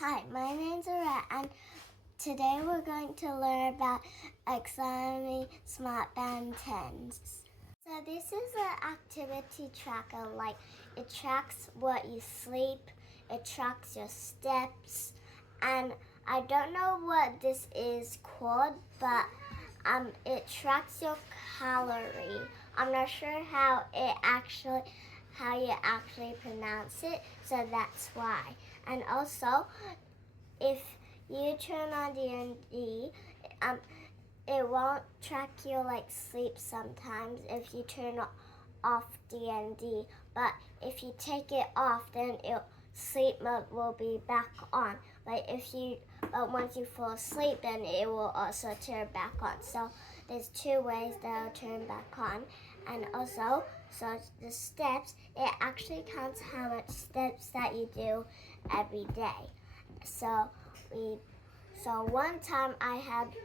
Hi, my name's Arraiya, and today we're going to learn about Xiaomi Smart Band 10s. So this is an activity tracker, like it tracks what you sleep, it tracks your steps, and I don't know what this is called, but it tracks your calorie. I'm not sure how you actually pronounce it, so that's why. And also, if you turn on D&D, it won't track your sleep sometimes if you turn off D&D. But if you take it off, then sleep mode will be back on. But once you fall asleep, then it will also turn back on. So there's two ways that it'll turn back on. And also, so the steps, it actually counts how much steps that you do every day. So one time I had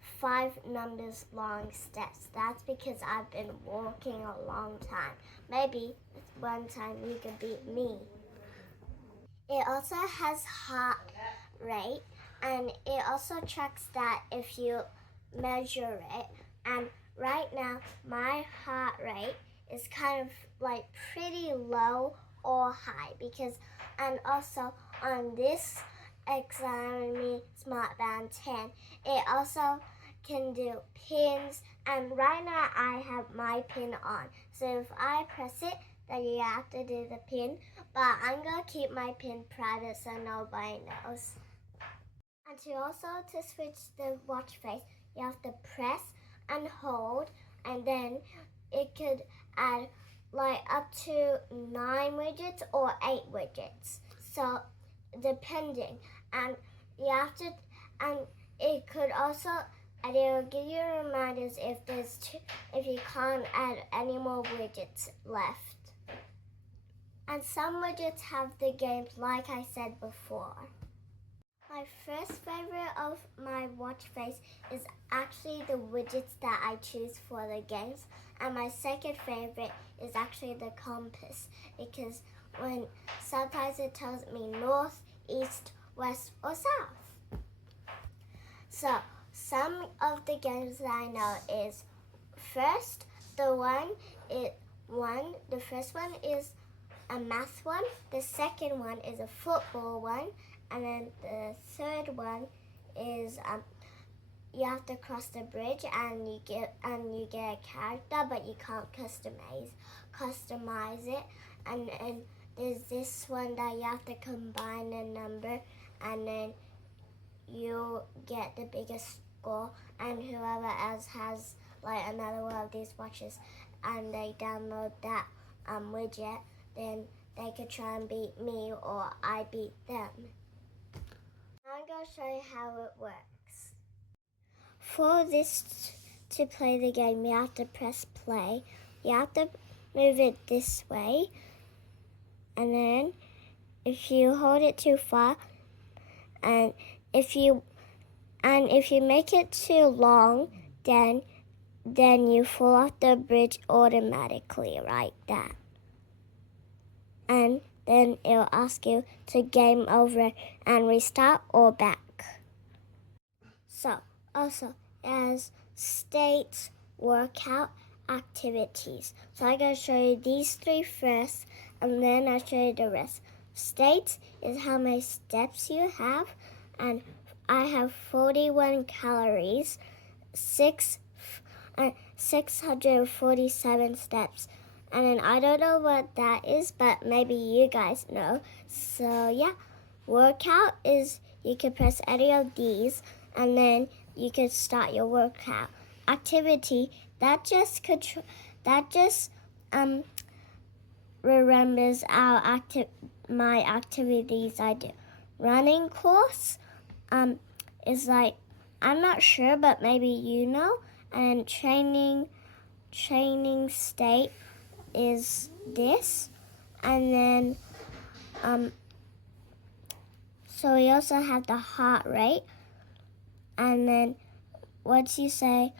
5 numbers long steps. That's because I've been walking a long time. Maybe one time you could beat me. It also has heart rate, and it also tracks that if you measure it. And right now, my heart rate is kind of pretty low or high and also on this Xiaomi Smart Band 10, it also can do pins, and right now I have my pin on. So if I press it, then you have to do the pin, but I'm gonna keep my pin private so nobody knows. And to switch the watch face, you have to press and hold, and then it could add up to 9 widgets or 8 widgets. So depending, and it could also, and it will give you reminders if you can't add any more widgets left. And some widgets have the games, like I said before. My first favorite of my watch face is actually the widgets that I choose for the games. And my second favorite is actually the compass, because sometimes it tells me north, east, west, or south. So some of the games that I know is first, the first one is a math one, the second one is a football one, and then the third one is you have to cross the bridge and you get a character, but you can't customize it. And there's this one that you have to combine a number, and then you get the biggest score. And whoever else has another one of these watches, and they download that widget, then they could try and beat me or I beat them. I'm going to show you how it works. For this to play the game, you have to press play. You have to move it this way, and then if you hold it too far, and if you make it too long, then you fall off the bridge automatically, like that. And then it'll ask you to game over and restart or back. So, also, it has states, workout, activities. So I'm going to show you these 3 first, and then I'll show you the rest. States is how many steps you have, and I have 41 calories, 647 steps. And then I don't know what that is, but maybe you guys know. So yeah, workout is you can press any of these, and then you can start your workout. Activity, that just remembers my activities I do. Running course is I'm not sure, but maybe you know. And training state is this, and then so we also have the heart rate, and then once it says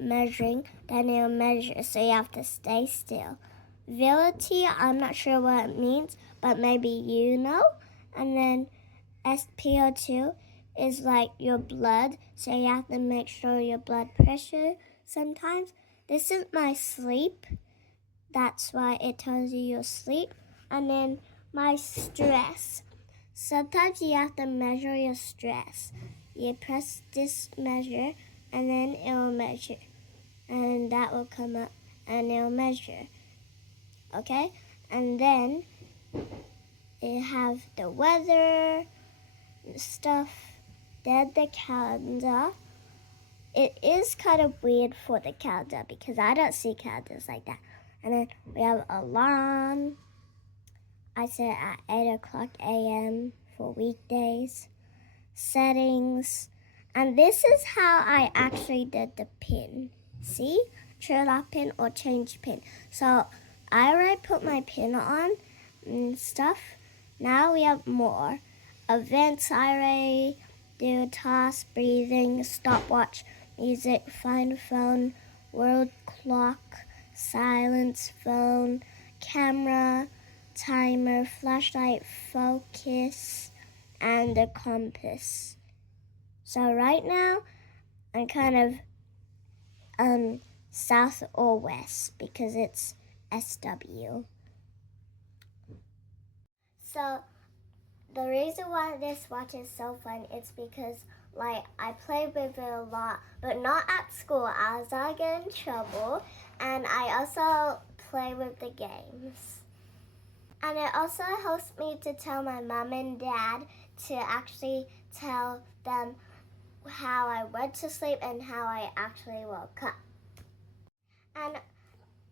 measuring, then it'll measure, so you have to stay still. Ability, I'm not sure what it means, but maybe you know. And then SpO2 is like your blood, so you have to make sure your blood pressure sometimes. This is my sleep. That's why it tells you your sleep. And then my stress. Sometimes you have to measure your stress. You press this measure and then it will measure. And that will come up and it will measure. Okay? And then you have the weather stuff. Then the calendar. It is kind of weird for the calendar because I don't see calendars like that. And then we have alarm. I set at 8 o'clock a.m. for weekdays. Settings. And this is how I actually did the pin. See? Turn off pin or change pin. So I already put my pin on and stuff. Now we have more. Events I already do. Task, breathing, stopwatch, music, find phone, world clock, silence, phone, camera, timer, flashlight, focus, and the compass. So right now, I'm kind of south or west because it's SW. So the reason why this watch is so fun is because like I play with it a lot, but not at school. As I get in trouble, and I also play with the games. And it also helps me to tell my mom and dad to actually tell them how I went to sleep and how I actually woke up. And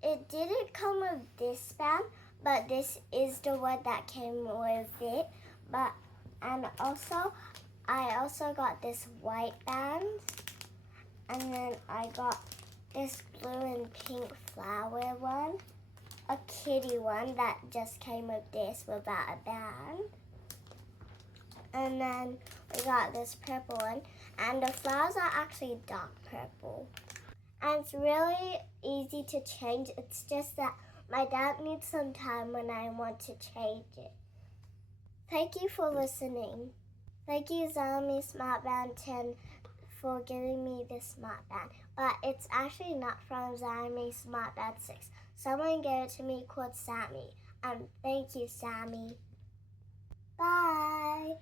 it didn't come with this band, but this is the one that came with it. And also, I also got this white band, and then I got this blue and pink flower one, a kitty one that just came with this without a band. And then we got this purple one, and the flowers are actually dark purple. And it's really easy to change. It's just that my dad needs some time when I want to change it. Thank you for listening. Thank you, Xiaomi Smart Band 10, for giving me this smart band. But it's actually not from Xiaomi Smart Band 6. Someone gave it to me called Sammy. Thank you, Sammy. Bye.